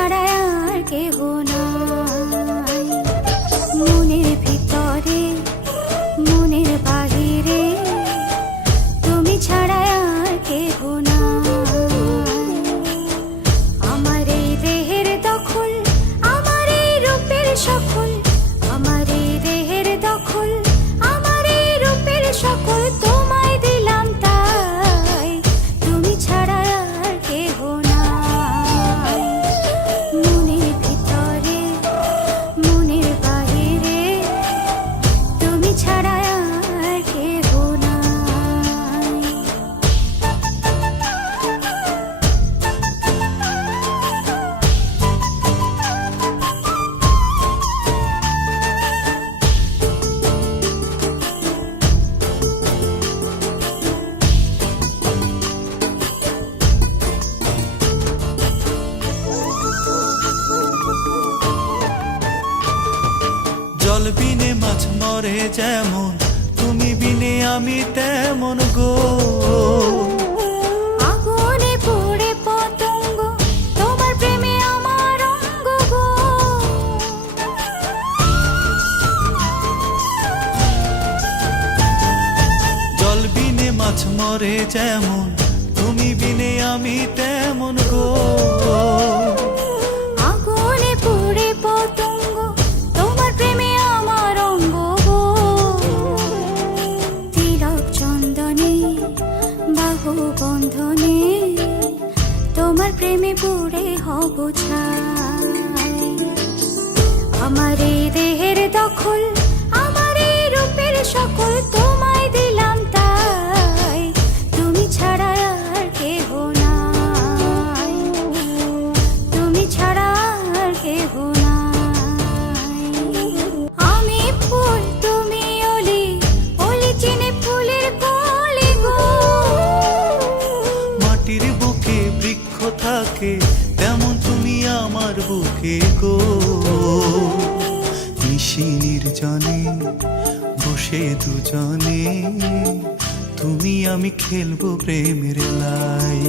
ছাড়া আর কেহ নাই। মনের ভিতরে মনের বাহিরে তুমি ছাড়া আর কেহ নাই। আমার এই দেহের দখল, আমার এই রূপের সকল, আমার এই দেহের দখল, আমার এই রূপের সকল তোমায় দিলাম তাই, তুমি ছাড়া আর কেহ নাই। মনের ভিতরে মনের বাহিরে তুমি ছাড়া আর কেহ নাই। জল বিনে মাছ মরে যেমন, তুমি বিনে আমি তেমন গো। আগুনে পুড়ে পতঙ্গ, তোমার প্রেমে আমার অঙ্গ গো। জল বিনে মাছ মরে যেমন, তুমি বিনে আমি তেমন গো। আগুনে পুড়ে পতঙ্গ, তোমার প্রেমে আমার অঙ্গ গো। তিলক চন্দনে বাহু বন্ধনে তোমার প্রেমে পুড়ে হব ছাই। আমার এই দেহের দখল, আমার এই রূপের সকল তোমায় দিলাম তাই, তুমি ছাড়া আর কেহ নাই, তুমি ছাড়া আর কেহ নাই। আমি ফুল তুমি অলি, অলি চিনে ফুলের কলি গো। মাটির বুকে বৃক্ষ থাকে তেমন তুমি আমার বুকে গো। নিশি নির্জনে বসে দুজনে তুমি আমি খেলবো প্রেমের লাই।